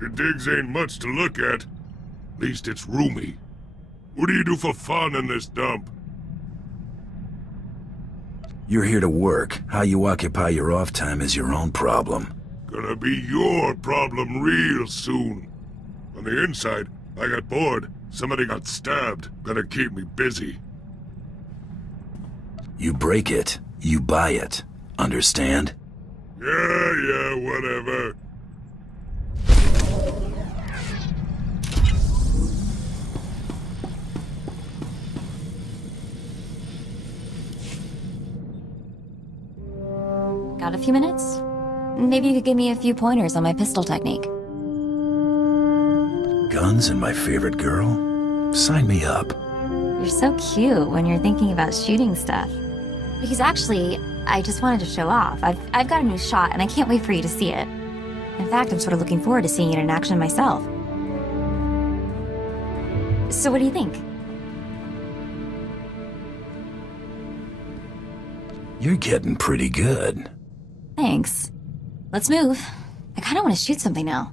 Your digs ain't much to look at. At least it's roomy. What do you do for fun in this dump? You're here to work. How you occupy your off time is your own problem. Gonna be your problem real soon. On the inside, I got bored. Somebody got stabbed. Gonna keep me busy. You break it, you buy it. Understand? Yeah, whatever. Got a few minutes? Maybe you could give me a few pointers on my pistol technique. Guns and my favorite girl? Sign me up. You're so cute when you're thinking about shooting stuff. Because actually, I just wanted to show off. I've got a new shot and I can't wait for you to see it. In fact, I'm sort of looking forward to seeing it in action myself. So what do you think? You're getting pretty good. Thanks. Let's move. I kind of want to shoot something now.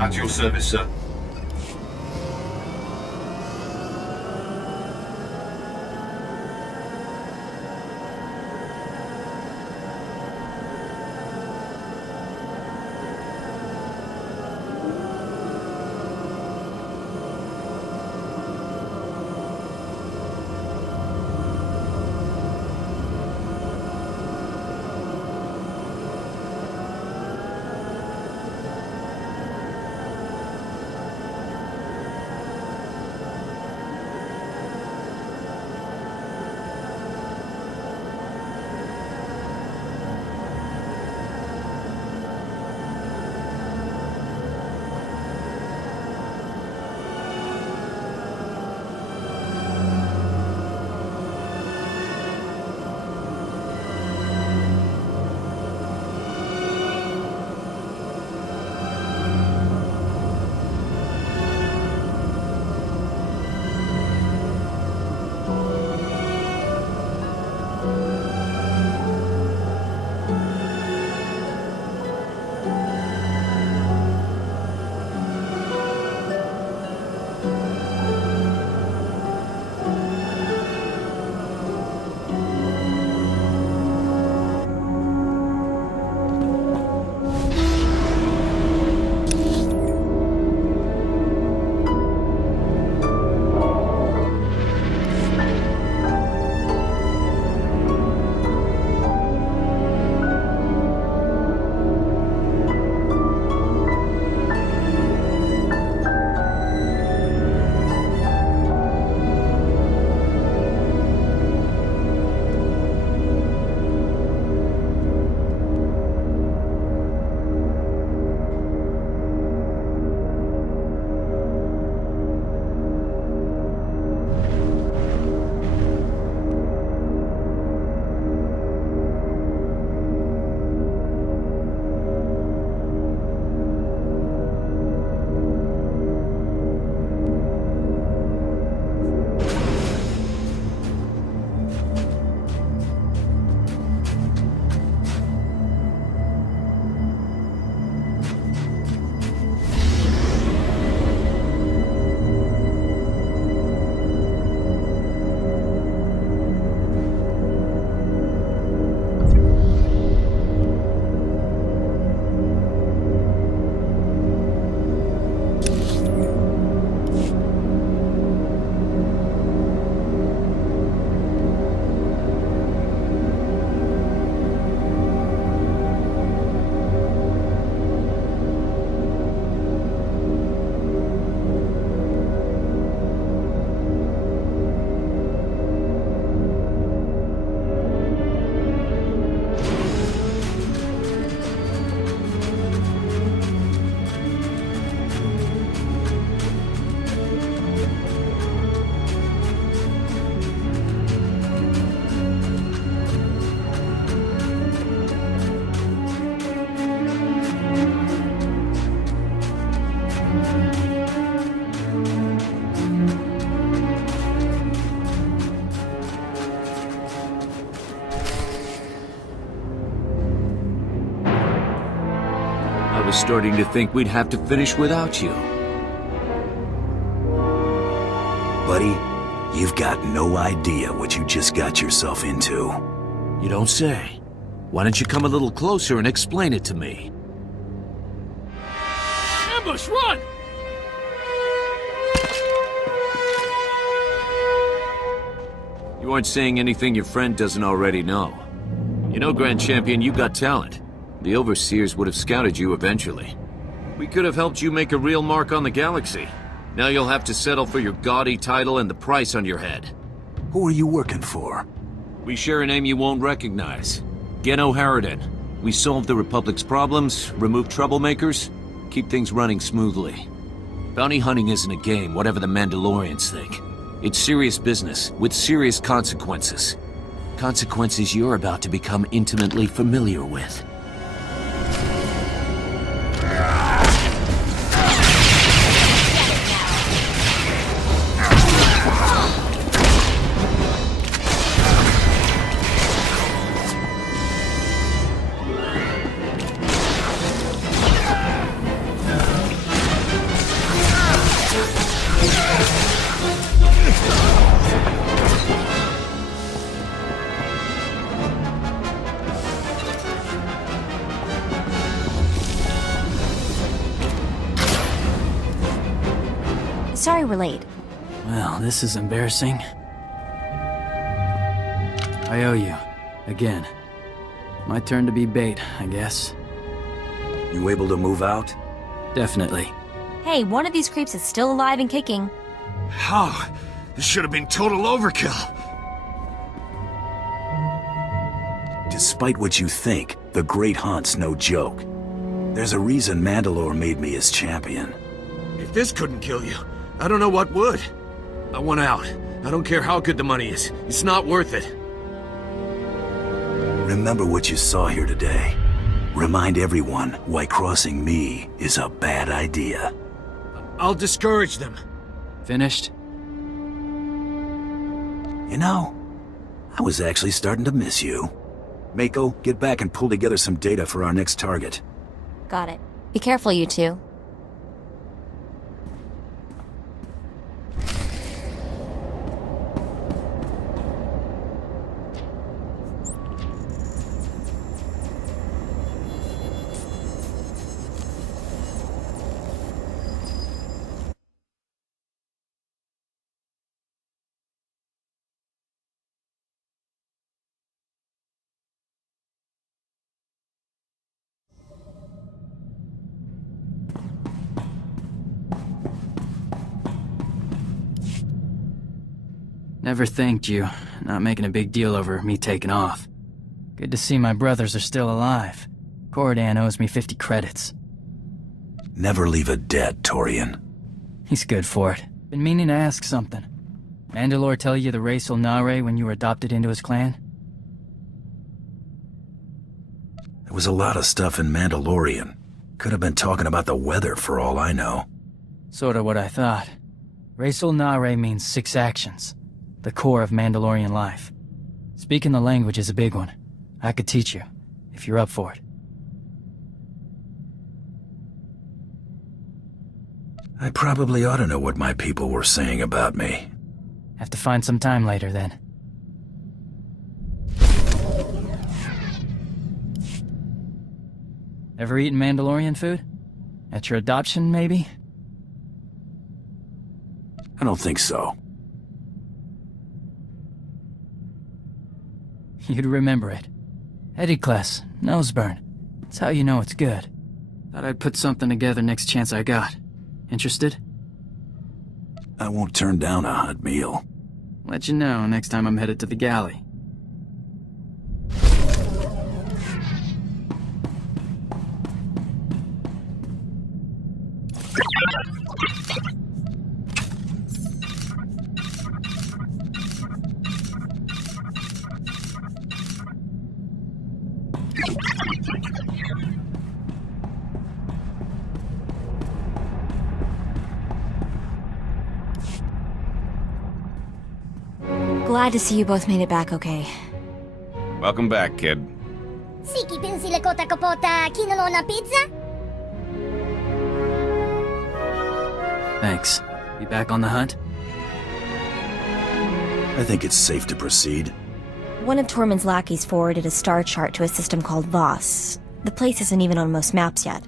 At your service, sir. I was starting to think we'd have to finish without you. Buddy, you've got no idea what you just got yourself into. You don't say. Why don't you come a little closer and explain it to me? Ambush, run! You aren't saying anything your friend doesn't already know. You know, Grand Champion, you got talent. The Overseers would have scouted you eventually. We could have helped you make a real mark on the galaxy. Now you'll have to settle for your gaudy title and the price on your head. Who are you working for? We share a name you won't recognize. Geno Harridan. We solve the Republic's problems, remove troublemakers, keep things running smoothly. Bounty hunting isn't a game, whatever the Mandalorians think. It's serious business, with serious consequences. Consequences you're about to become intimately familiar with. Sorry we're late. Well, this is embarrassing. I owe you. Again. My turn to be bait, I guess. You able to move out? Definitely. Hey, one of these creeps is still alive and kicking. How? This should have been total overkill. Despite what you think, the Great Hunt's no joke. There's a reason Mandalore made me his champion. If this couldn't kill you, I don't know what would. I want out. I don't care how good the money is. It's not worth it. Remember what you saw here today. Remind everyone why crossing me is a bad idea. I'll discourage them. Finished? You know, I was actually starting to miss you. Mako, get back and pull together some data for our next target. Got it. Be careful, you two. Never thanked you, not making a big deal over me taking off. Good to see my brothers are still alive. Cordan owes me 50 credits. Never leave a debt, Torian. He's good for it. Been meaning to ask something. Mandalore tell you the race Ulnare when you were adopted into his clan? There was a lot of stuff in Mandalorian. Could have been talking about the weather for all I know. Sorta what I thought. Race Ulnare means 6 actions. The core of Mandalorian life. Speaking the language is a big one. I could teach you, if you're up for it. I probably ought to know what my people were saying about me. Have to find some time later, then. Ever eaten Mandalorian food? At your adoption, maybe? I don't think so. You'd remember it. Edicles, nose burn. That's how you know it's good. Thought I'd put something together next chance I got. Interested? I won't turn down a hot meal. Let you know next time I'm headed to the galley. Glad to see you both made it back okay. Welcome back, kid. Sikipin sila kota kapota kinuno na pizza? Thanks. Be back on the hunt? I think it's safe to proceed. One of Tormund's lackeys forwarded a star chart to a system called Voss. The place isn't even on most maps yet.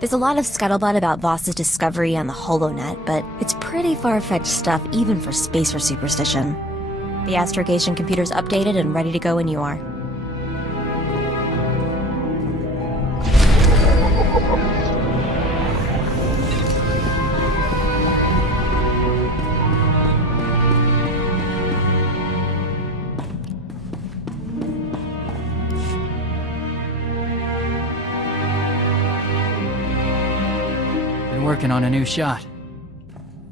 There's a lot of scuttlebutt about Voss's discovery on the HoloNet, but it's pretty far-fetched stuff even for spacer superstition. The astrogation computer's updated and ready to go when you are. Been working on a new shot.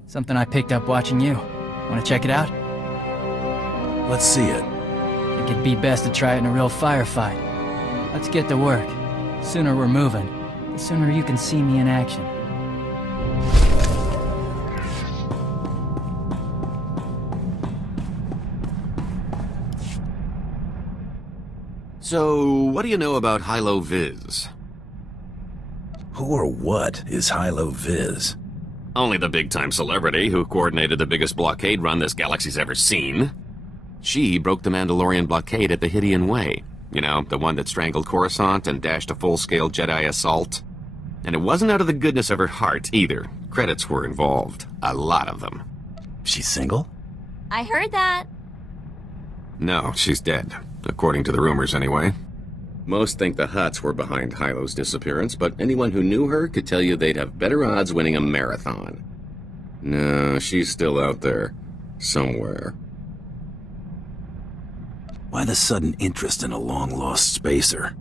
Something I picked up watching you. Wanna check it out? Let's see it. Think it'd be best to try it in a real firefight. Let's get to work. The sooner we're moving, the sooner you can see me in action. So, what do you know about Hilo Viz? Who or what is Hilo Viz? Only the big-time celebrity who coordinated the biggest blockade run this galaxy's ever seen. She broke the Mandalorian blockade at the Hydian Way. You know, the one that strangled Coruscant and dashed a full-scale Jedi assault. And it wasn't out of the goodness of her heart, either. Credits were involved. A lot of them. She's single? I heard that. No, she's dead. According to the rumors, anyway. Most think the Hutts were behind Hilo's disappearance, but anyone who knew her could tell you they'd have better odds winning a marathon. No, she's still out there. Somewhere. Why the sudden interest in a long-lost spacer?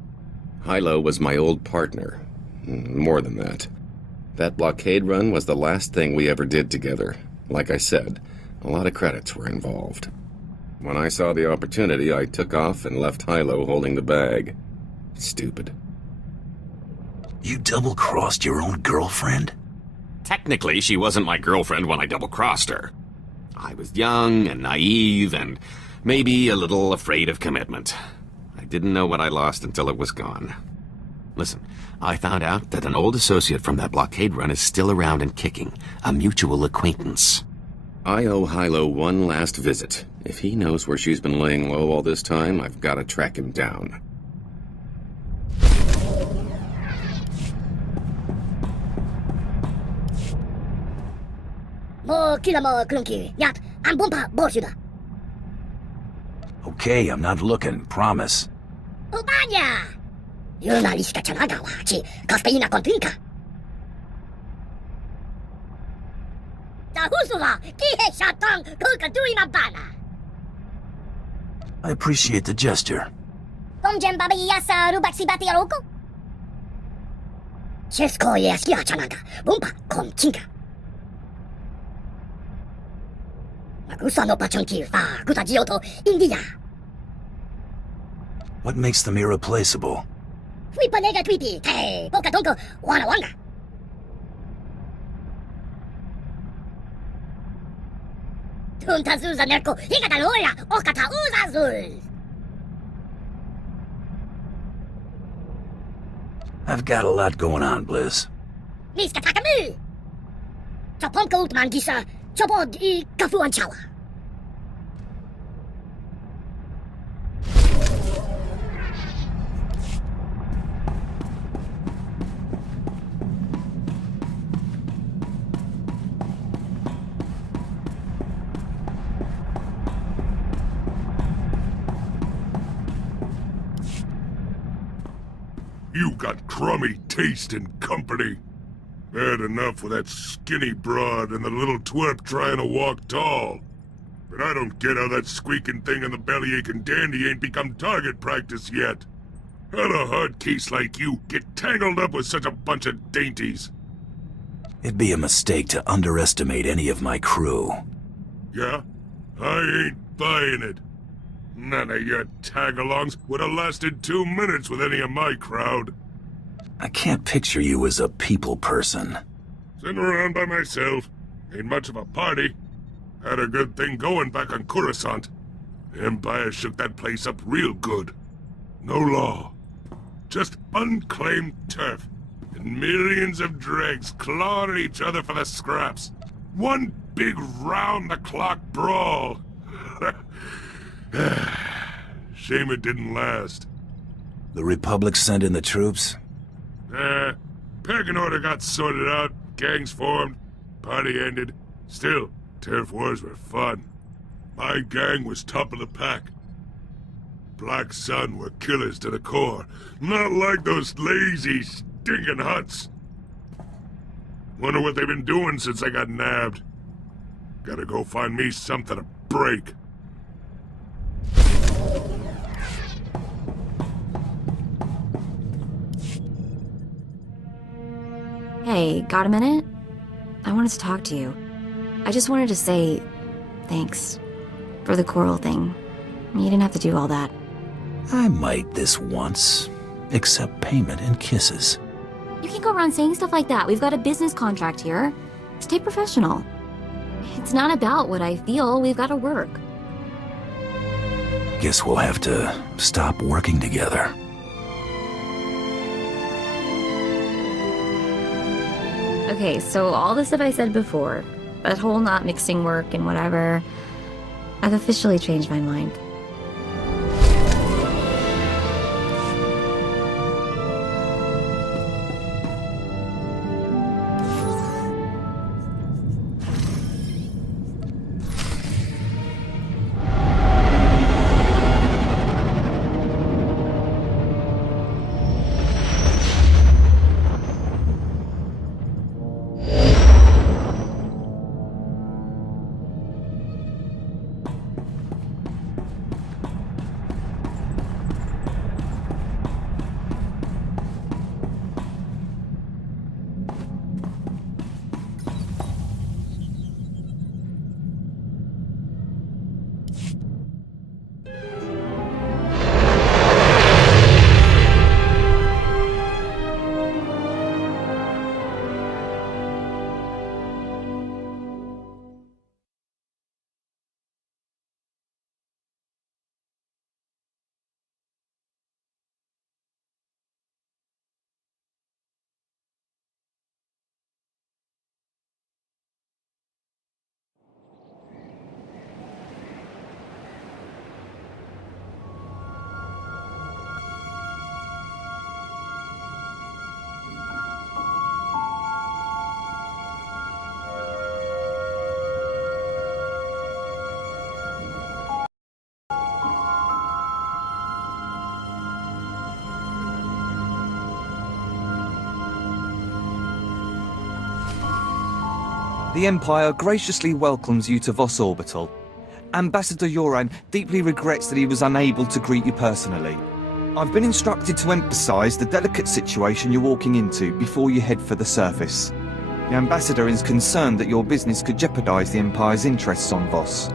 Hilo was my old partner. More than that. That blockade run was the last thing we ever did together. Like I said, a lot of credits were involved. When I saw the opportunity, I took off and left Hilo holding the bag. Stupid. You double-crossed your own girlfriend? Technically, she wasn't my girlfriend when I double-crossed her. I was young and naive and maybe a little afraid of commitment. I didn't know what I lost until it was gone. Listen, I found out that an old associate from that blockade run is still around and kicking. A mutual acquaintance. I owe Hilo one last visit. If he knows where she's been laying low all this time, I've got to track him down. Okay, I'm not looking, promise. I appreciate the gesture. What makes them irreplaceable? I've got a lot going on, Bliss. You got crummy taste and company. Bad enough with that skinny broad and the little twerp trying to walk tall. But I don't get how that squeaking thing in the bellyaching dandy ain't become target practice yet. How'd a hard case like you get tangled up with such a bunch of dainties? It'd be a mistake to underestimate any of my crew. Yeah? I ain't buying it. None of your tag-alongs would have lasted 2 minutes with any of my crowd. I can't picture you as a people person. Sitting around by myself. Ain't much of a party. Had a good thing going back on Coruscant. The Empire shook that place up real good. No law. Just unclaimed turf. And millions of dregs clawing at each other for the scraps. One big round-the-clock brawl. Shame it didn't last. The Republic sent in the troops? Pecking order got sorted out, gangs formed, party ended. Still, turf wars were fun. My gang was top of the pack. Black Sun were killers to the core, not like those lazy, stinking Huts. Wonder what they've been doing since I got nabbed. Gotta go find me something to break. Hey, got a minute? I wanted to talk to you. I just wanted to say thanks for the coral thing. You didn't have to do all that. I might this once. Accept payment and kisses. You can't go around saying stuff like that. We've got a business contract here. Stay professional. It's not about what I feel. We've got to work. Guess we'll have to stop working together. Okay, so all the stuff I said before, that whole not mixing work and whatever, I've officially changed my mind. The Empire graciously welcomes you to Voss Orbital. Ambassador Yoran deeply regrets that he was unable to greet you personally. I've been instructed to emphasize the delicate situation you're walking into before you head for the surface. The Ambassador is concerned that your business could jeopardize the Empire's interests on Voss.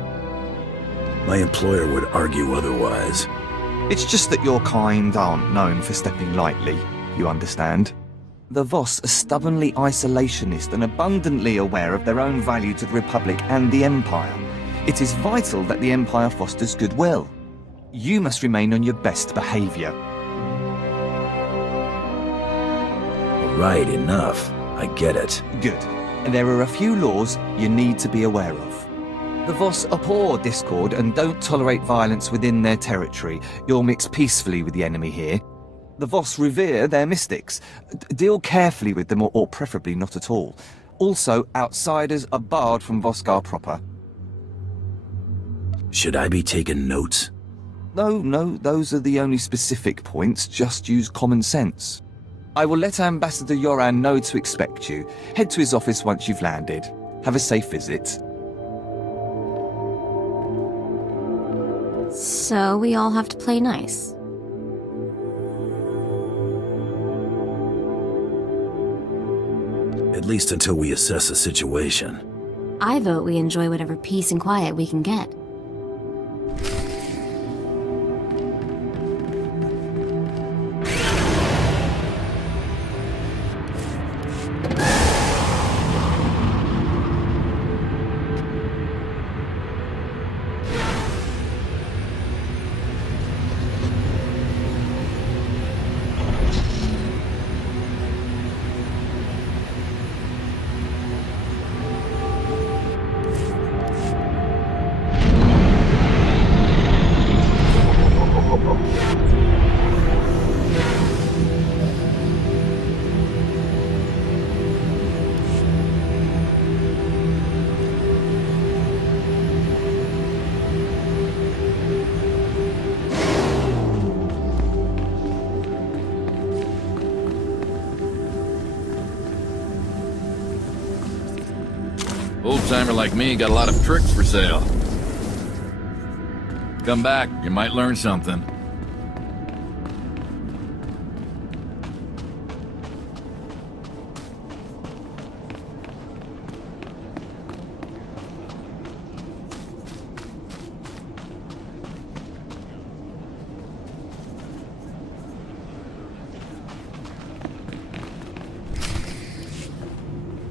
My employer would argue otherwise. It's just that your kind aren't known for stepping lightly, you understand? The Voss are stubbornly isolationist and abundantly aware of their own value to the Republic and the Empire. It is vital that the Empire fosters goodwill. You must remain on your best behavior. All right, enough. I get it. Good. There are a few laws you need to be aware of. The Voss abhor discord and don't tolerate violence within their territory. You'll mix peacefully with the enemy here. The Voss revere their mystics. Deal carefully with them, or preferably not at all. Also, outsiders are barred from Voskar proper. Should I be taking notes? No, those are the only specific points. Just use common sense. I will let Ambassador Yoran know to expect you. Head to his office once you've landed. Have a safe visit. So we all have to play nice. At least until we assess the situation. I vote we enjoy whatever peace and quiet we can get. Old-timer like me got a lot of tricks for sale. Come back, you might learn something.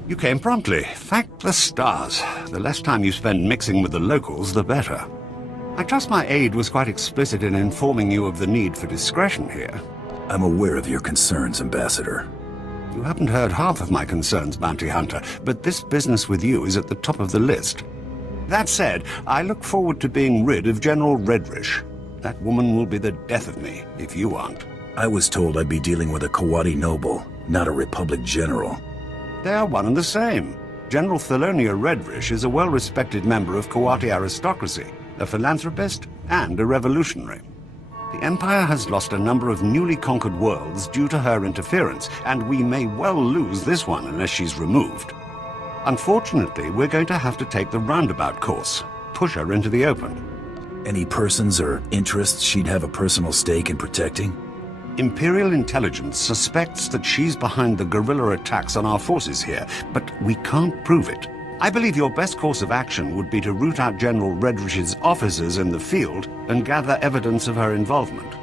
You came promptly. Thank the stars. The less time you spend mixing with the locals, the better. I trust my aide was quite explicit in informing you of the need for discretion here. I'm aware of your concerns, Ambassador. You haven't heard half of my concerns, Bounty Hunter, but this business with you is at the top of the list. That said, I look forward to being rid of General Redrish. That woman will be the death of me, if you aren't. I was told I'd be dealing with a Kawati noble, not a Republic general. They are one and the same. General Thelonia Redrish is a well-respected member of Kawati aristocracy, a philanthropist, and a revolutionary. The Empire has lost a number of newly conquered worlds due to her interference, and we may well lose this one unless she's removed. Unfortunately, we're going to have to take the roundabout course, push her into the open. Any persons or interests she'd have a personal stake in protecting? Imperial intelligence suspects that she's behind the guerrilla attacks on our forces here, but we can't prove it. I believe your best course of action would be to root out General Redrish's officers in the field and gather evidence of her involvement.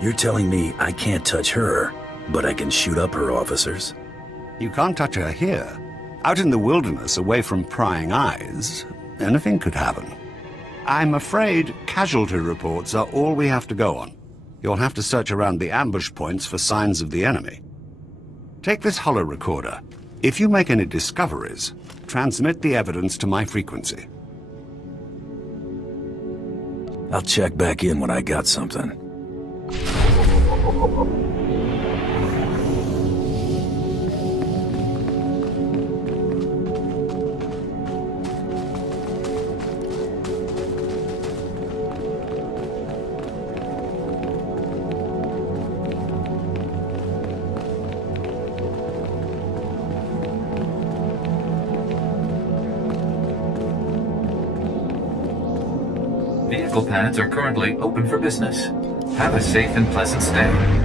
You're telling me I can't touch her, but I can shoot up her officers? You can't touch her here. Out in the wilderness, away from prying eyes, anything could happen. I'm afraid casualty reports are all we have to go on. You'll have to search around the ambush points for signs of the enemy. Take this holo recorder. If you make any discoveries, transmit the evidence to my frequency. I'll check back in when I got something. Vehicle pads are currently open for business. Have a safe and pleasant stay.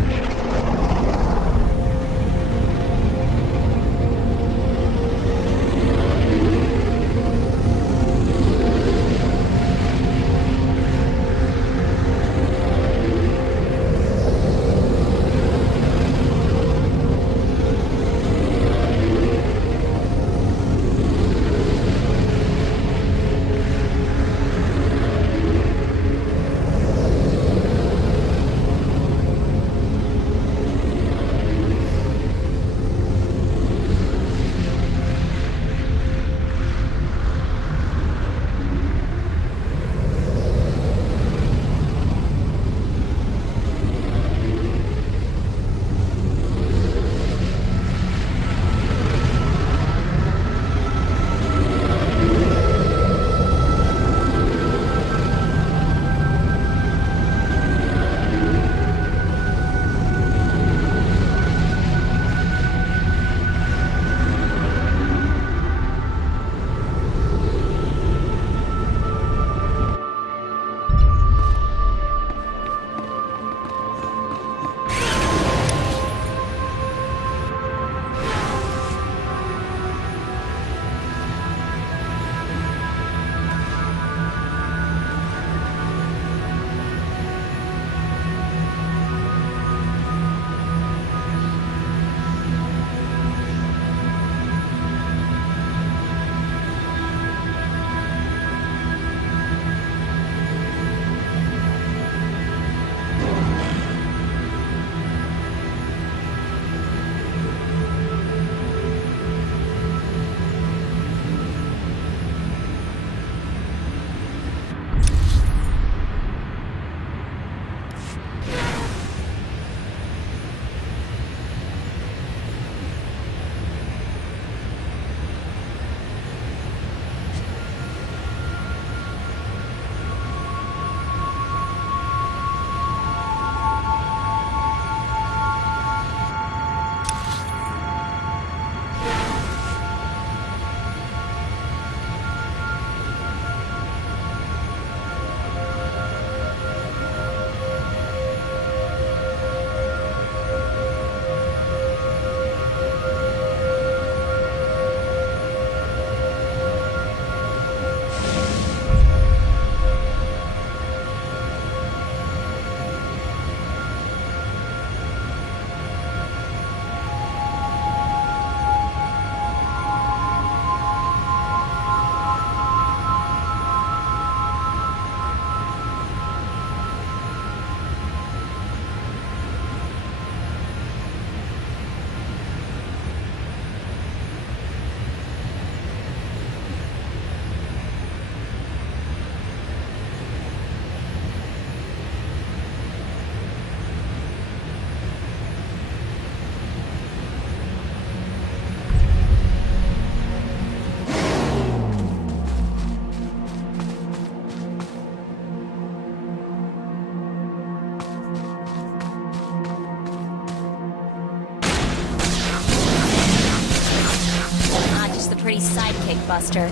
pretty sidekick, Buster.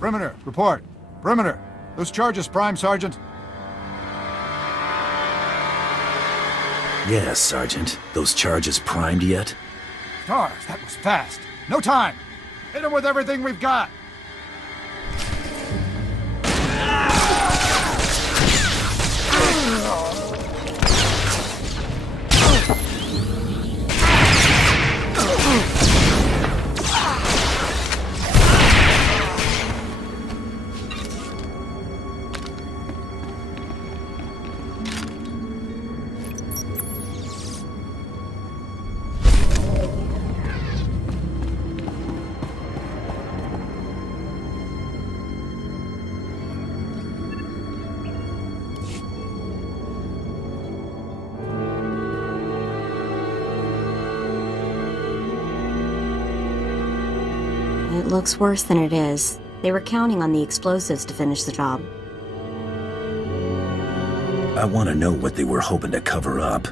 Perimeter, report. Perimeter. Those charges prime, Sergeant. Yes, Sergeant. Those charges primed yet? Stars, that was fast. No time. Hit them with everything we've got. It looks worse than it is. They were counting on the explosives to finish the job. I want to know what they were hoping to cover up.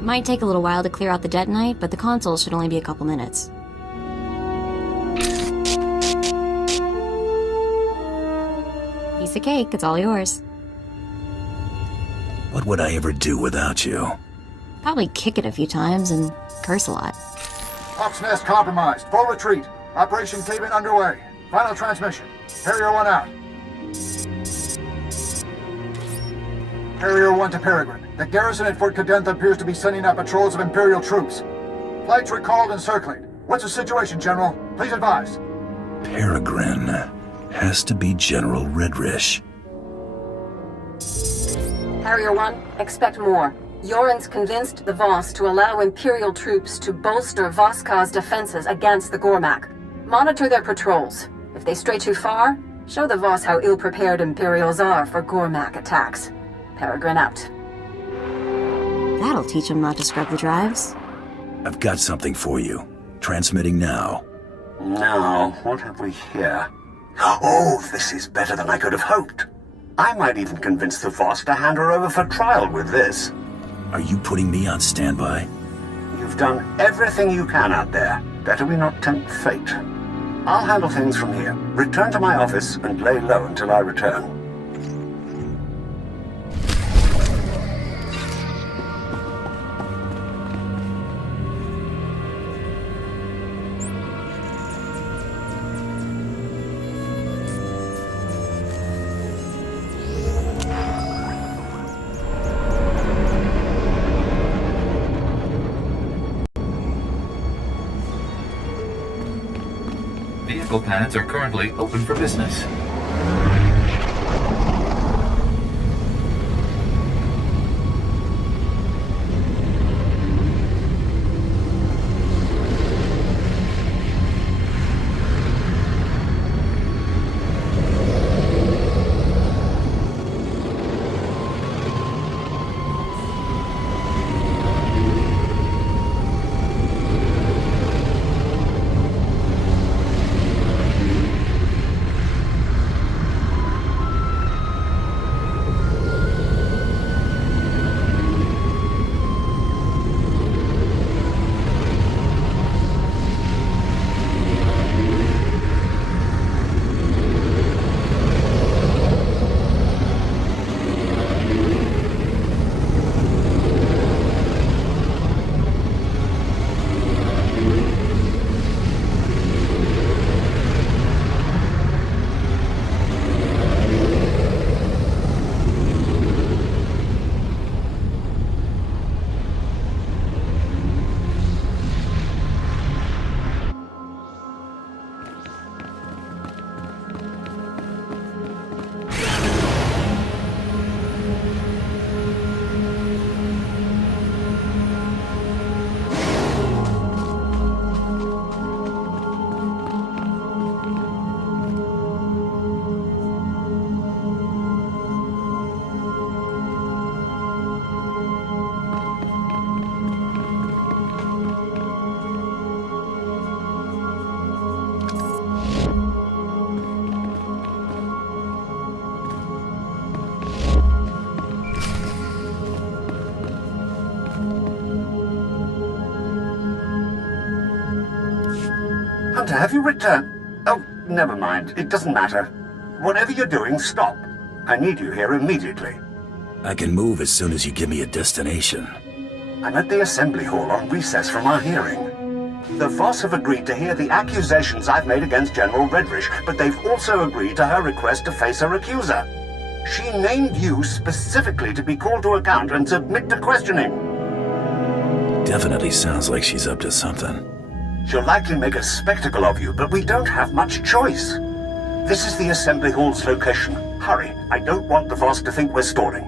Might take a little while to clear out the detonite, but the console should only be a couple minutes. Piece of cake, it's all yours. What would I ever do without you? Probably kick it a few times and curse a lot. Hawk's Nest compromised. Full retreat. Operation Cave-In underway. Final transmission. Harrier 1 out. Harrier 1 to Peregrine. The garrison at Fort Cadentha appears to be sending out patrols of Imperial troops. Flights recalled and circling. What's the situation, General? Please advise. Peregrine. Has to be General Redrish. Harrier 1, expect more. Yoren's convinced the Voss to allow Imperial troops to bolster Voskar's defenses against the Gormak. Monitor their patrols. If they stray too far, show the Voss how ill-prepared Imperials are for Gormak attacks. Peregrine out. That'll teach them not to scrub the drives. I've got something for you. Transmitting now. Now, what have we here? Oh, this is better than I could have hoped. I might even convince the Voss to hand her over for trial with this. Are you putting me on standby? You've done everything you can out there. Better we not tempt fate. I'll handle things from here. Return to my office and lay low until I return. Vehicle pads are currently open for business. Hunter, have you returned? Oh, never mind. It doesn't matter. Whatever you're doing, stop. I need you here immediately. I can move as soon as you give me a destination. I'm at the assembly hall on recess from our hearing. The Voss have agreed to hear the accusations I've made against General Redrish, but they've also agreed to her request to face her accuser. She named you specifically to be called to account and submit to questioning. Definitely sounds like she's up to something. She'll likely make a spectacle of you, but we don't have much choice. This is the assembly hall's location. Hurry, I don't want the Voss to think we're stalling.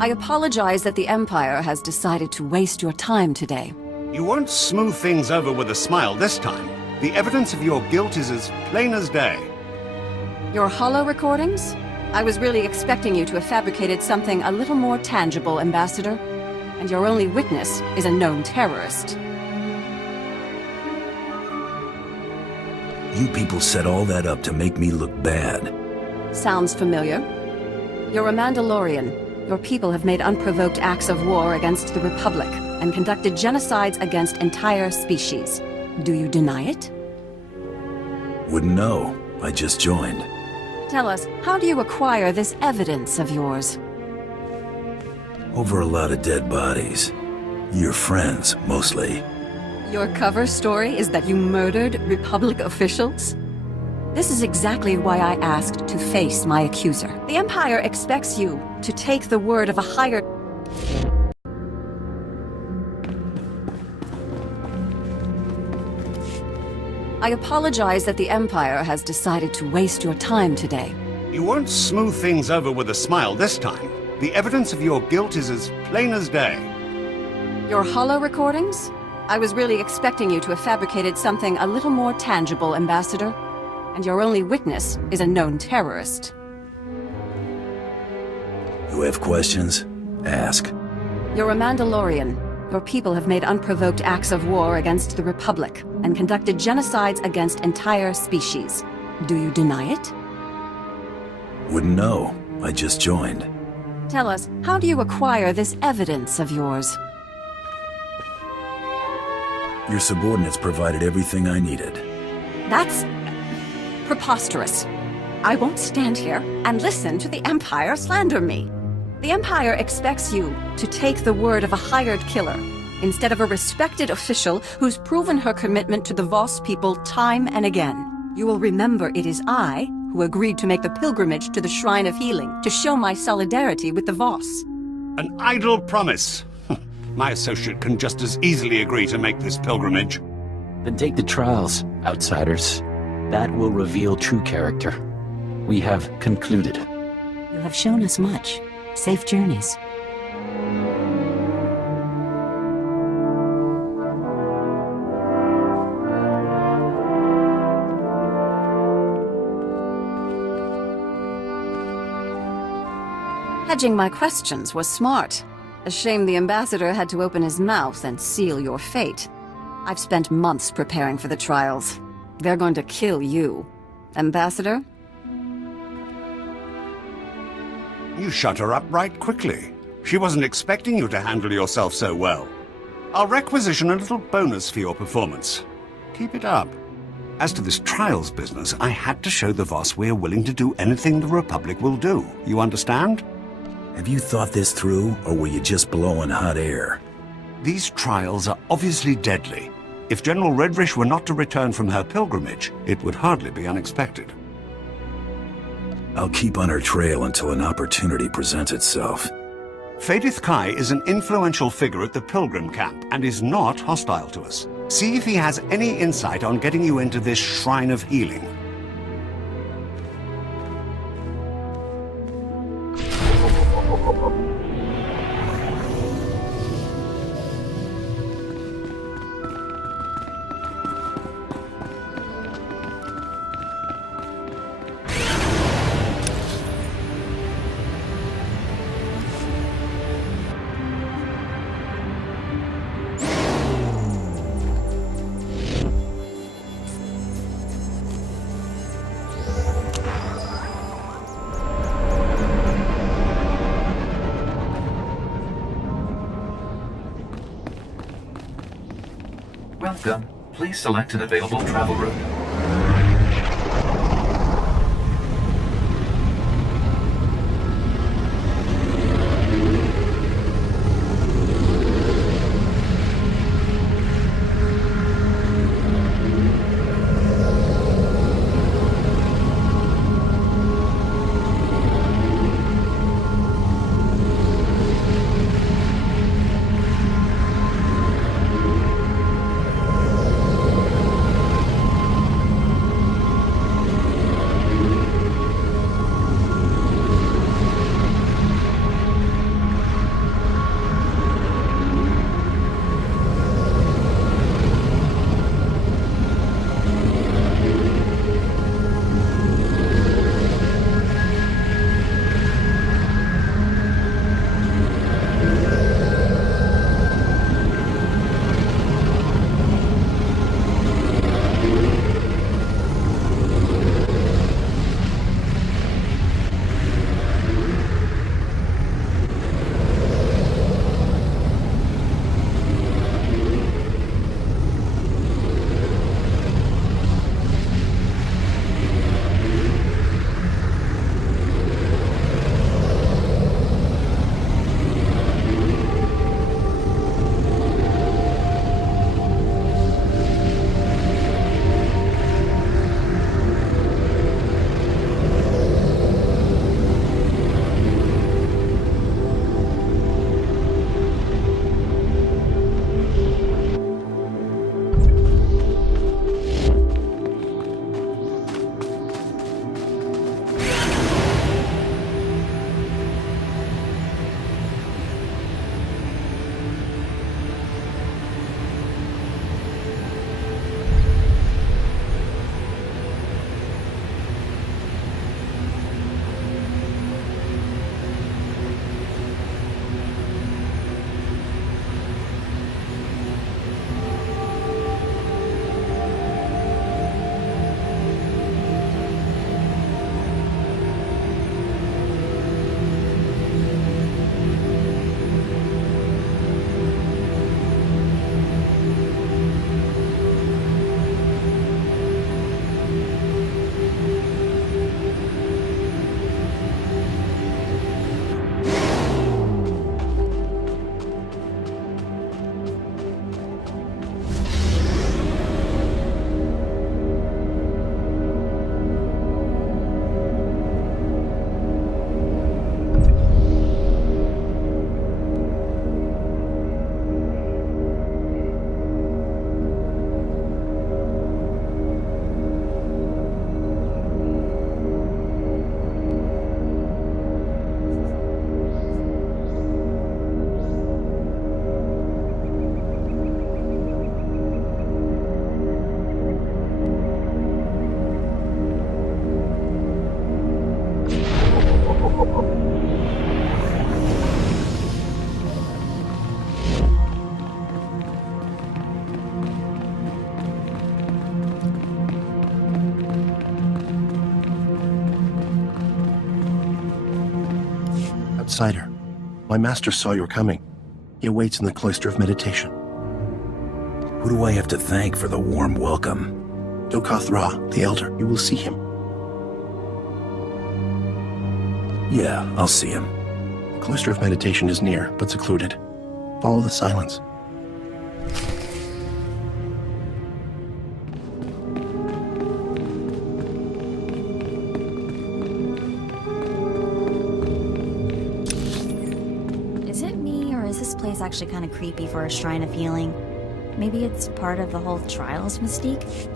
I apologize that the Empire has decided to waste your time today. You won't smooth things over with a smile this time. The evidence of your guilt is as plain as day. Your holo recordings? I was really expecting you to have fabricated something a little more tangible, Ambassador. And your only witness is a known terrorist. You people set all that up to make me look bad. Sounds familiar. You're a Mandalorian. Your people have made unprovoked acts of war against the Republic and conducted genocides against entire species. Do you deny it? Wouldn't know. I just joined. Tell us, how do you acquire this evidence of yours? Over a lot of dead bodies. Your friends, mostly. Your cover story is that you murdered Republic officials? This is exactly why I asked to face my accuser. The Empire expects you to take the word of a higher... I apologize that the Empire has decided to waste your time today. You won't smooth things over with a smile this time. The evidence of your guilt is as plain as day. Your holo recordings? I was really expecting you to have fabricated something a little more tangible, Ambassador. And your only witness is a known terrorist. You have questions? Ask. You're a Mandalorian. Your people have made unprovoked acts of war against the Republic and conducted genocides against entire species. Do you deny it? Wouldn't know. I just joined. Tell us, how do you acquire this evidence of yours? Your subordinates provided everything I needed. That's preposterous. I won't stand here and listen to the Empire slander me. The Empire expects you to take the word of a hired killer instead of a respected official who's proven her commitment to the Voss people time and again. You will remember it is I who agreed to make the pilgrimage to the Shrine of Healing to show my solidarity with the Voss. An idle promise. My associate can just as easily agree to make this pilgrimage. Then take the trials, outsiders. That will reveal true character. We have concluded. You have shown us much. Safe journeys. Hedging my questions was smart. A shame the ambassador had to open his mouth and seal your fate. I've spent months preparing for the trials. They're going to kill you. Ambassador? You shut her up right quickly. She wasn't expecting you to handle yourself so well. I'll requisition a little bonus for your performance. Keep it up. As to this trials business, I had to show the Voss we're willing to do anything the Republic will do. You understand? Have you thought this through, or were you just blowing hot air? These trials are obviously deadly. If General Redrish were not to return from her pilgrimage, it would hardly be unexpected. I'll keep on her trail until an opportunity presents itself. Fadith Kai is an influential figure at the Pilgrim camp and is not hostile to us. See if he has any insight on getting you into this Shrine of Healing. Welcome. Please select an available travel route. outsider. My master saw you coming. He awaits in the cloister of meditation. Who do I have to thank for the warm welcome? Dokoth Ra, the Elder. You will see him. Yeah, I'll see him. The cloister of meditation is near, but secluded. Follow the silence. Is it me, or is this place actually kind of creepy for a shrine of healing? Maybe it's part of the whole trials mystique?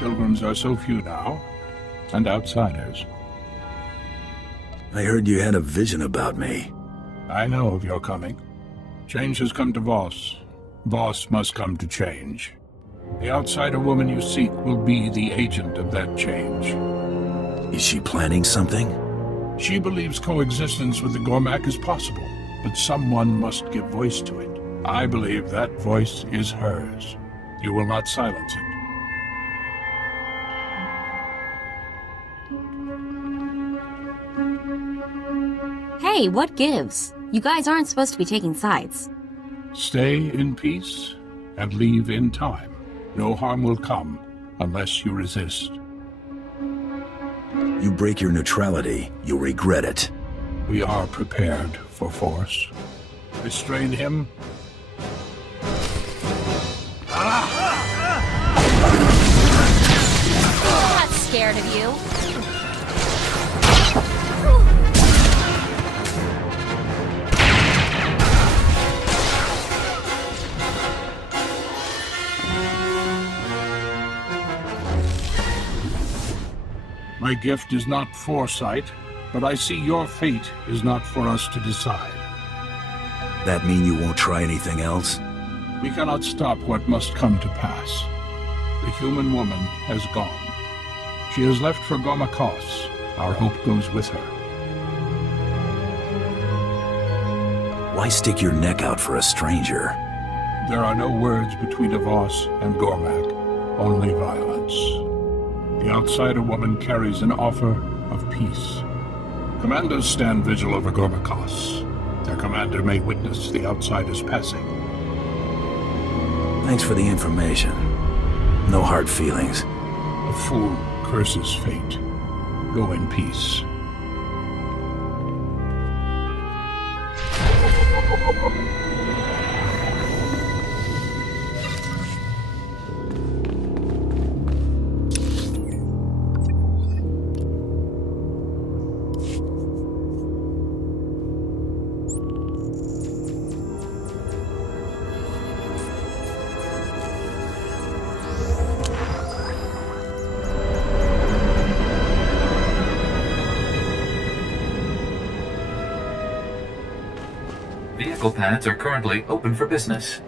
Pilgrims are so few now, and outsiders. I heard you had a vision about me. I know of your coming. Change has come to Voss. Voss must come to change. The outsider woman you seek will be the agent of that change. Is she planning something? She believes coexistence with the Gormak is possible, but someone must give voice to it. I believe that voice is hers. You will not silence it. Hey, what gives? You guys aren't supposed to be taking sides. Stay in peace and leave in time. No harm will come unless you resist. You break your neutrality, you'll regret it. We are prepared for force. Restrain him. I'm not scared of you. My gift is not foresight, but I see your fate is not for us to decide. That mean you won't try anything else? We cannot stop what must come to pass. The human woman has gone. She has left for Gomakos. Our hope goes with her. Why stick your neck out for a stranger? There are no words between a Voss and Gormak, only violence. The outsider woman carries an offer of peace. Commanders stand vigil over Gomakos. Their commander may witness the outsider's passing. Thanks for the information. No hard feelings. A fool curses fate. Go in peace. Vehicle pads are currently open for business.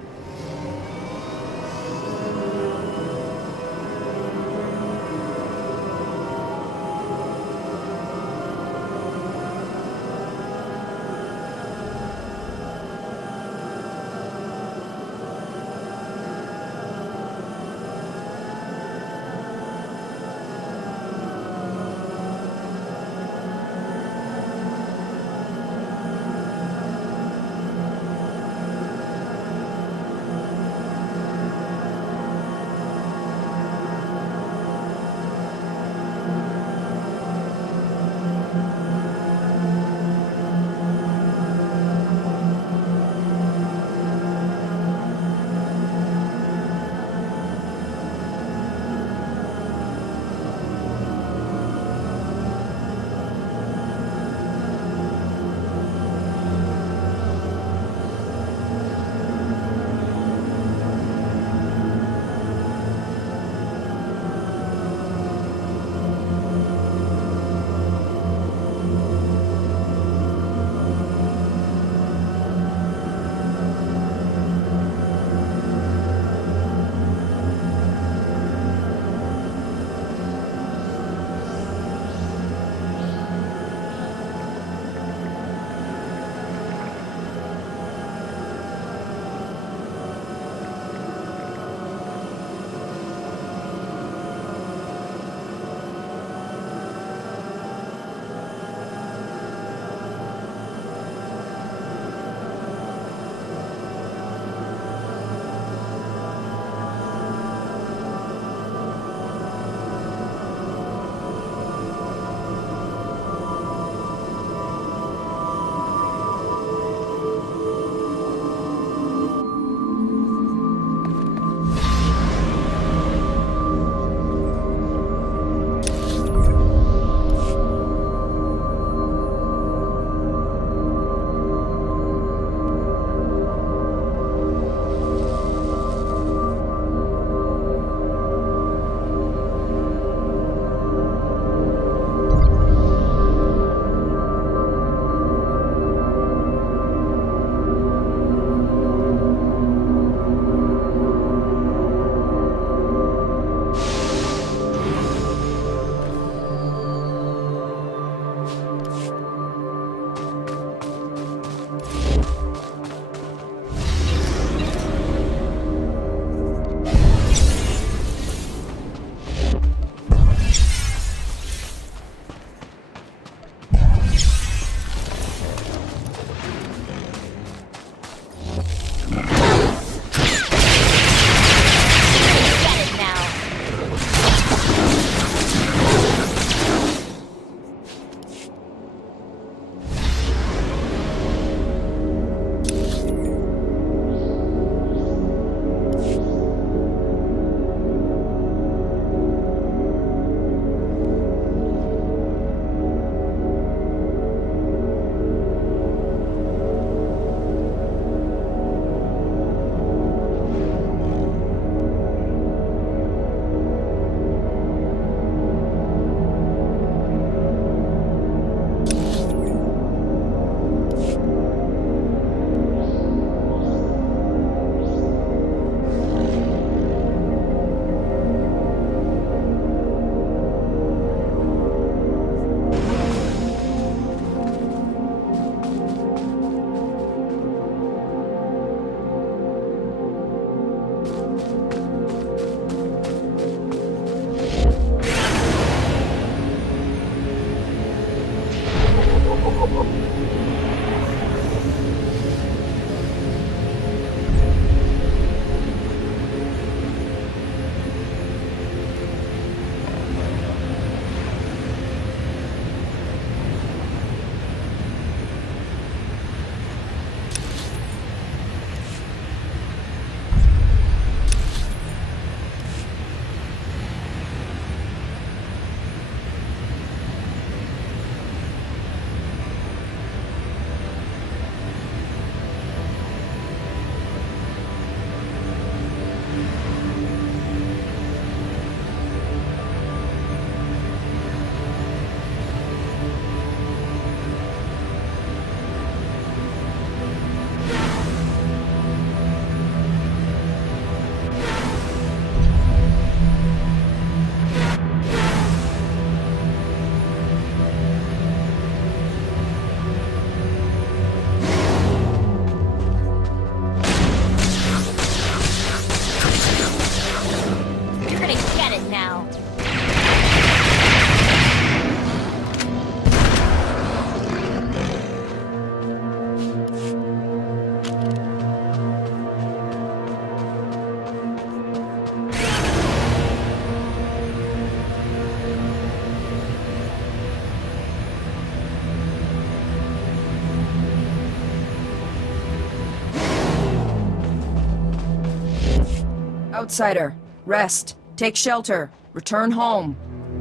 Outsider, rest. Take shelter. Return home.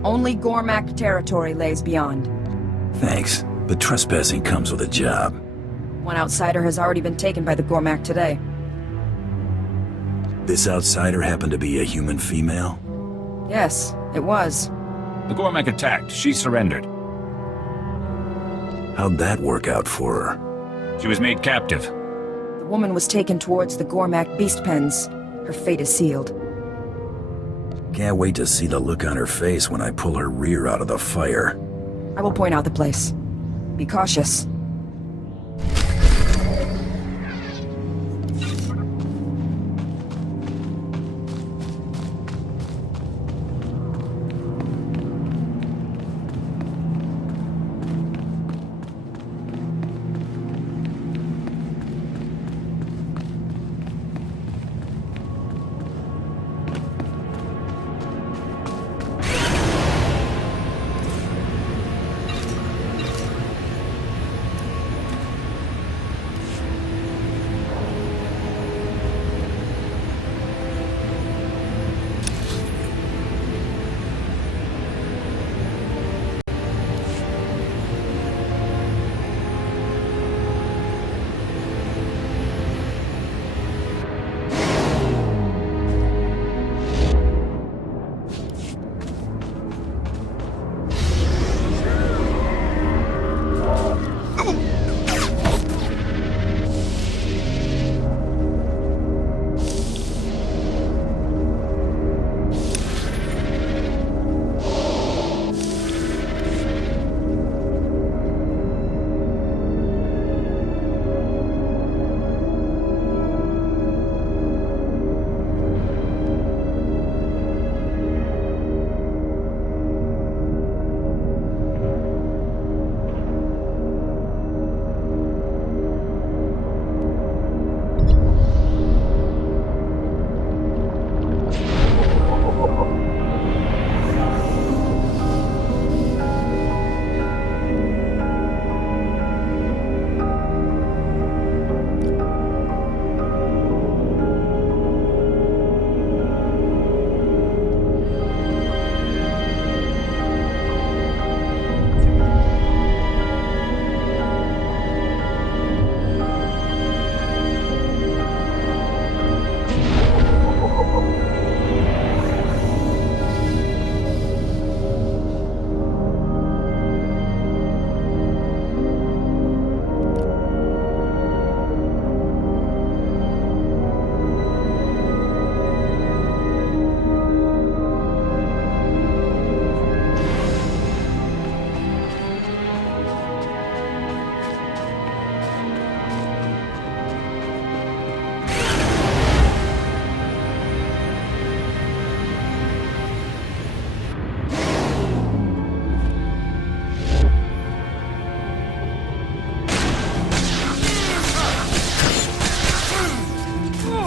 Only Gormak territory lays beyond. Thanks, but trespassing comes with a job. One outsider has already been taken by the Gormak today. This outsider happened to be a human female? Yes, it was. The Gormak attacked. She surrendered. How'd that work out for her? She was made captive. The woman was taken towards the Gormak beast pens. Her fate is sealed. Can't wait to see the look on her face when I pull her rear out of the fire. I will point out the place. Be cautious.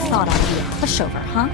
Thought I'd be a pushover, huh?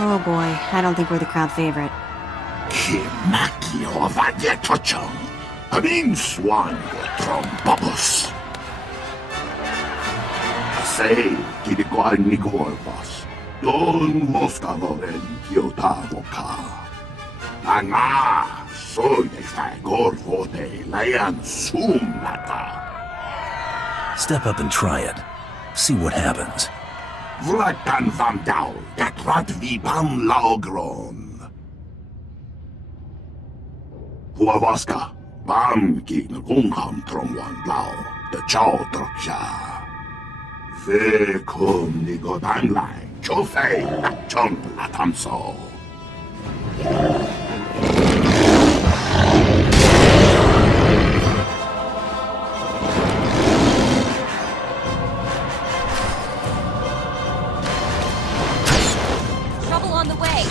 Oh boy, I don't think we're the crowd favorite. Kimakio Vadietochong, Amin Swan Trombobus. Say, Kidikoan Nikorvas, Don Mostavoren Kyotavoka. Anga, soy Fagor Vote, Layan Sumata. Step up and try it. See what happens. Vlatan Vam Dao, Gatrat Vibam Laogron. Huavaska, Bam Kin Gungham Trongwan Lao, the Chow Troksha. Fe Kum Nigodan Lai, Chofei, Chong Latamso. Trouble on the way.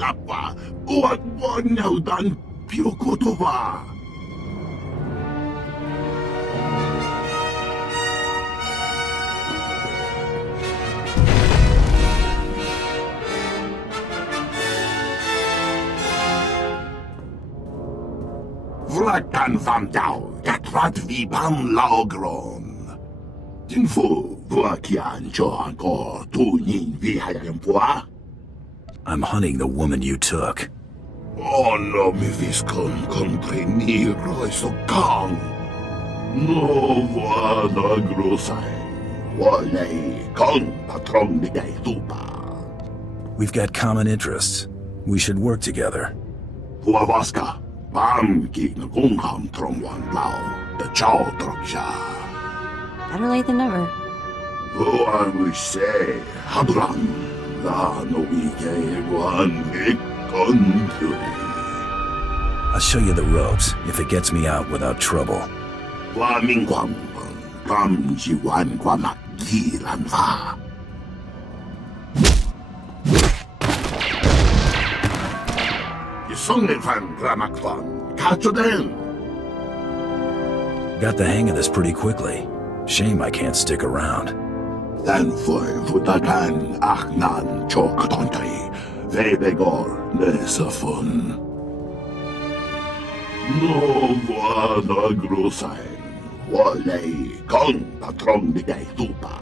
Lapa, uwag mo naudan Piyokotova. Vlakan Vam Dao, Gatrat Vibam Laogron. Jinfu, Vuakian Johan Ko, Tunin Vihayampoa. I'm hunting the woman you took. Oh no, mi viscon compreniro so kang. No vada grosai. Wale kong patron bigay tupa. We've got common interests. We should work together. Huavaska, bam ki ngungham trongwan lao, the chow troksha. Better late than never. Oh, I wish say, Hadran. I'll show you the ropes, if it gets me out without trouble. Got the hang of this pretty quickly. Shame I can't stick around. Den for Vutagan Achnan Choktontai, Vebegor Nesafun. No Vada Grosai, Wale Kong Patron Bigay Tupa.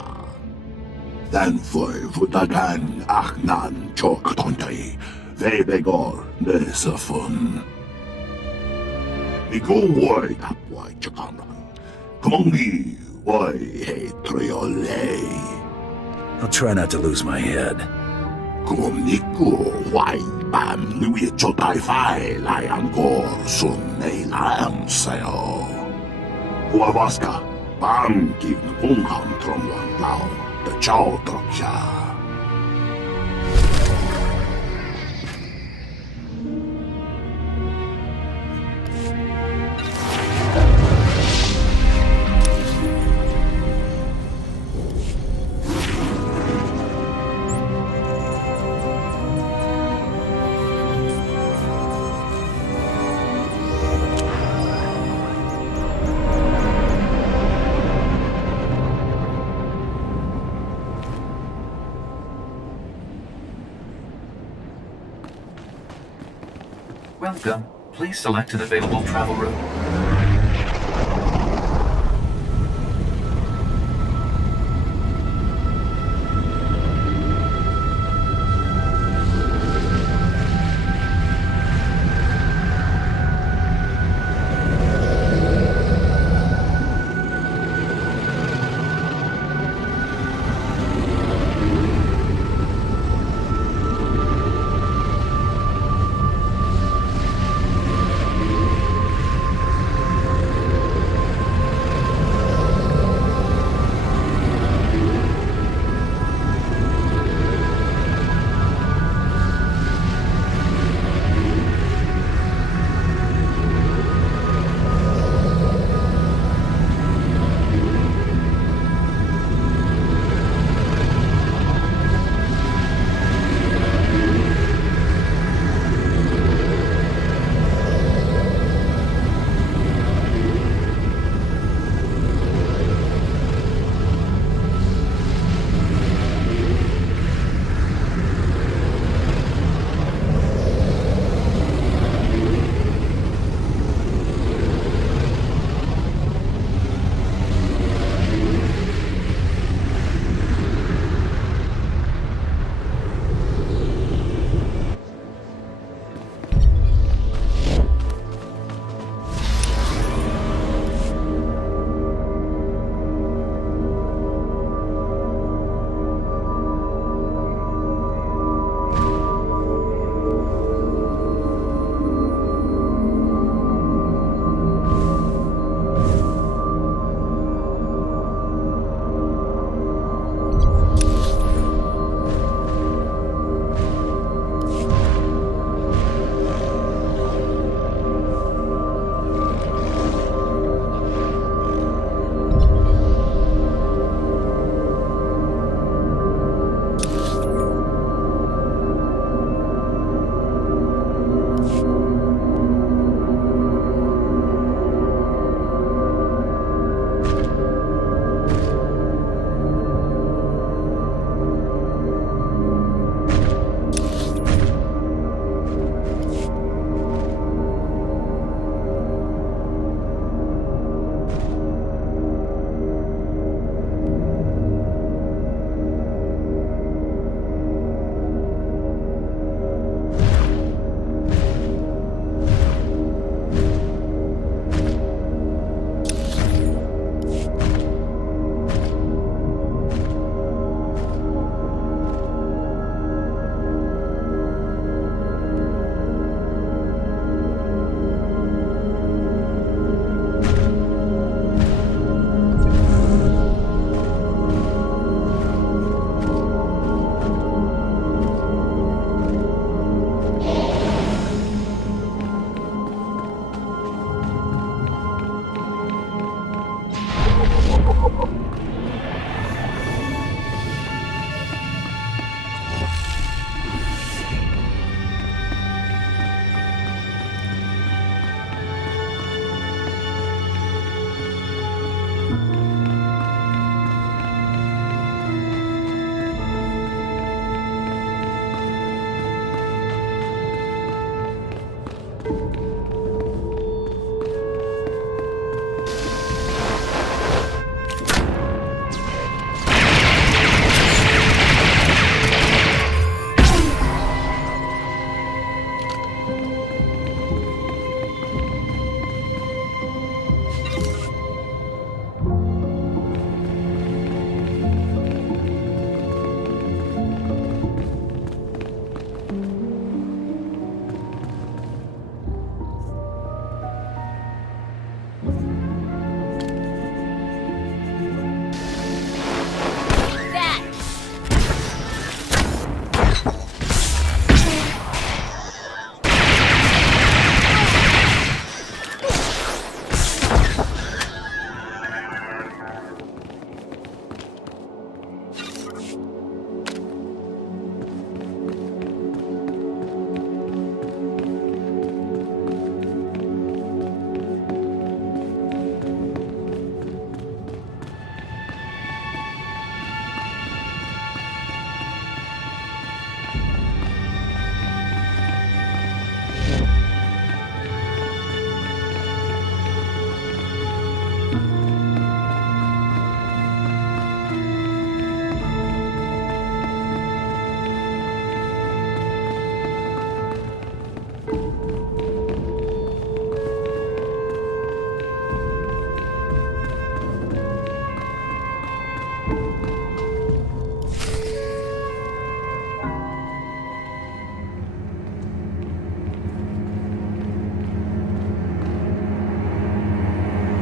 Den for Vutagan Achnan Choktontai, Vebegor Nesafun. We go word up, white Chakamran. Come on, Voi triole. I'll try not to lose my head. Kumniku wai ban lui cho tai fai lai angkor sun nei lam seo. Hua vaska ban ki kung ham trom wan lao the chao troksha. Welcome. Please select an available travel route.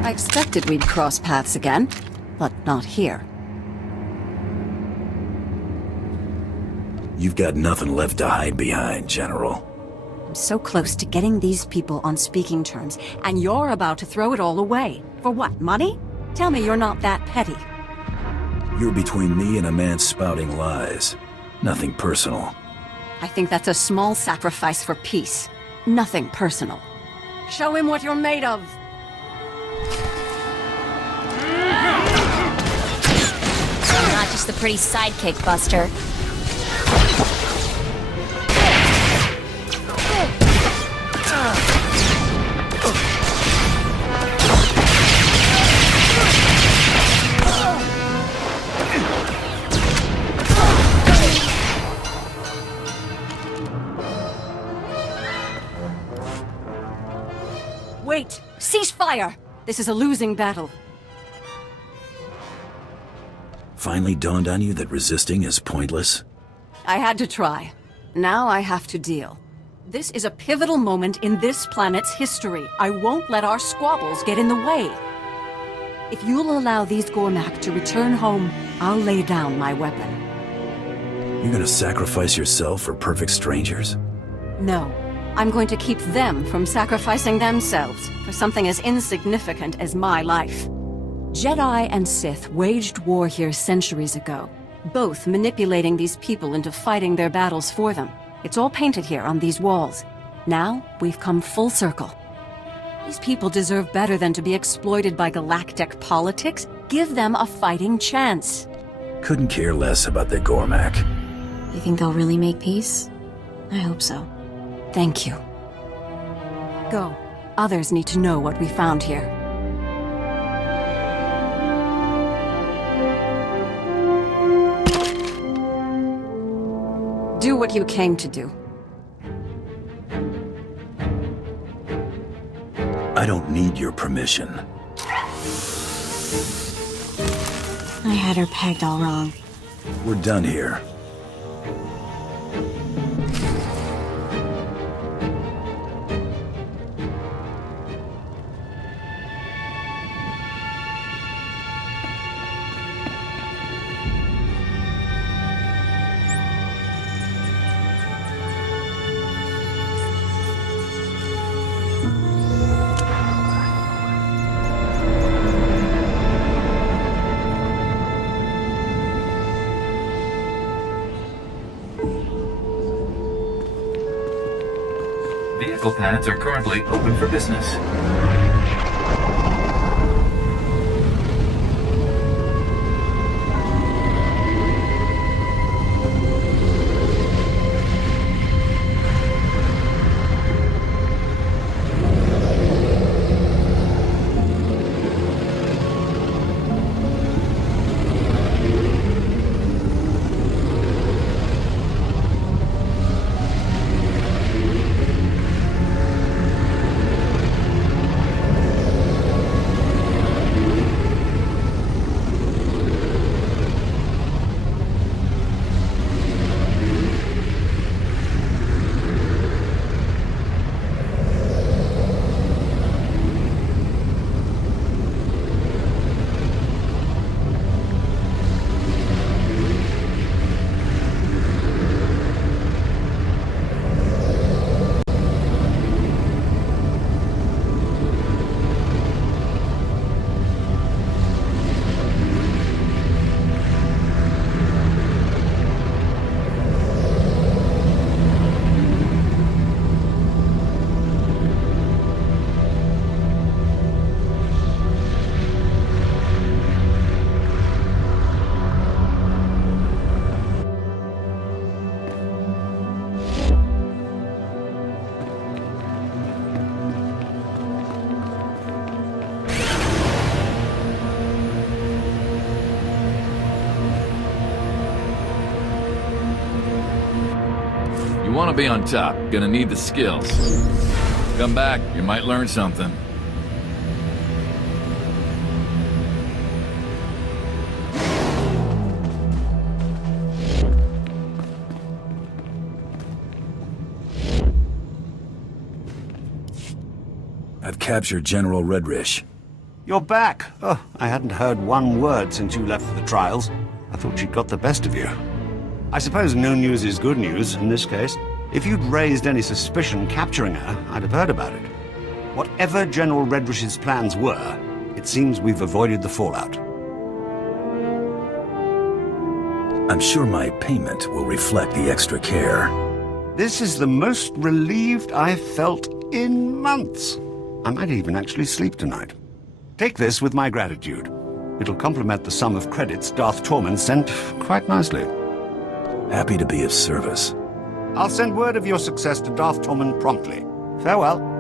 I expected we'd cross paths again, but not here. You've got nothing left to hide behind, General. I'm so close to getting these people on speaking terms, and you're about to throw it all away. For what, money? Tell me you're not that petty. You're between me and a man spouting lies. Nothing personal. I think that's a small sacrifice for peace. Nothing personal. Show him what you're made of. Not just the pretty sidekick, Buster. Wait! Cease fire! This is a losing battle. Finally dawned on you that resisting is pointless? I had to try. Now I have to deal. This is a pivotal moment in this planet's history. I won't let our squabbles get in the way. If you'll allow these Gormak to return home, I'll lay down my weapon. You're gonna sacrifice yourself for perfect strangers? No. I'm going to keep them from sacrificing themselves for something as insignificant as my life. Jedi and Sith waged war here centuries ago, both manipulating these people into fighting their battles for them. It's all painted here on these walls. Now, we've come full circle. These people deserve better than to be exploited by galactic politics. Give them a fighting chance. Couldn't care less about the Gormak. You think they'll really make peace? I hope so. Thank you. Go. Others need to know what we found here. Do what you came to do. I don't need your permission. I had her pegged all wrong. We're done here. Vehicle pads are currently open for business. You want to be on top, gonna need the skills. Come back, you might learn something. I've captured General Redrish. You're back. Oh, I hadn't heard one word since you left for the trials. I thought she'd got the best of you. I suppose no news is good news in this case. If you'd raised any suspicion capturing her, I'd have heard about it. Whatever General Redrish's plans were, it seems we've avoided the fallout. I'm sure my payment will reflect the extra care. This is the most relieved I've felt in months. I might even actually sleep tonight. Take this with my gratitude. It'll complement the sum of credits Darth Tormund sent quite nicely. Happy to be of service. I'll send word of your success to Darth Tormund promptly. Farewell.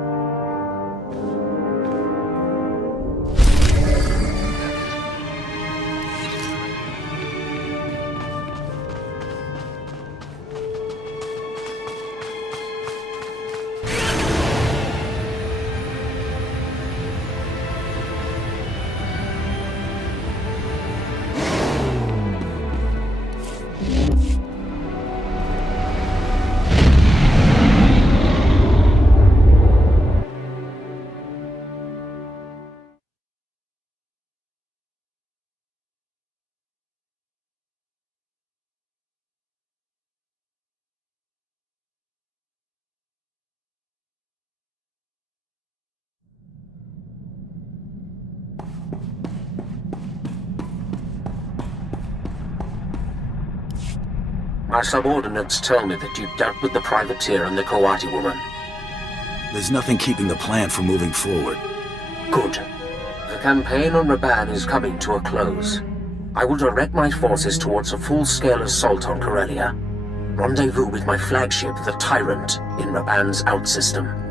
My subordinates tell me that you dealt with the privateer and the Kawati woman. There's nothing keeping the plan from moving forward. Good. The campaign on Raban is coming to a close. I will direct my forces towards a full-scale assault on Corellia. Rendezvous with my flagship, the Tyrant, in Raban's outsystem.